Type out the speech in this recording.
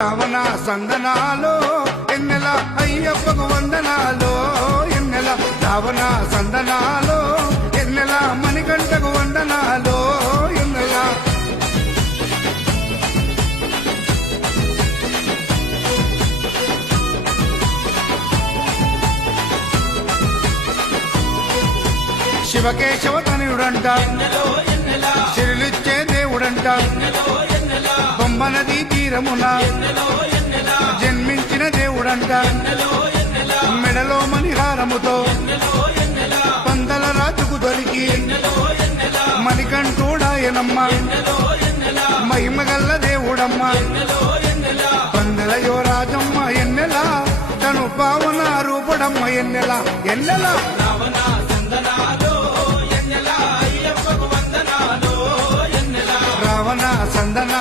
రావణ సందనాలో ఎన్నెల అయ్యప్పకు వందనాలో ఎన్నెల రావణ సందనాలో ఎన్నెల మణికంఠకు వందనాలో ఎన్నెల శివకేశవ తనయుడంట సిరులిచ్చే దేవుడంట బొమ్మ నదీ తీరమున జన్మించిన దేవుడంట మెడలో మణిహారముతో పందల రాజుకు దొరికి మణికంఠుడాయనమ్మ మహిమగల్ల దేవుడమ్మ పందల యువరాజమ్మ ఎన్నెల తను పావన రూపుడమ్మ ఎన్నెల ఎన్నెల రావణ సందనా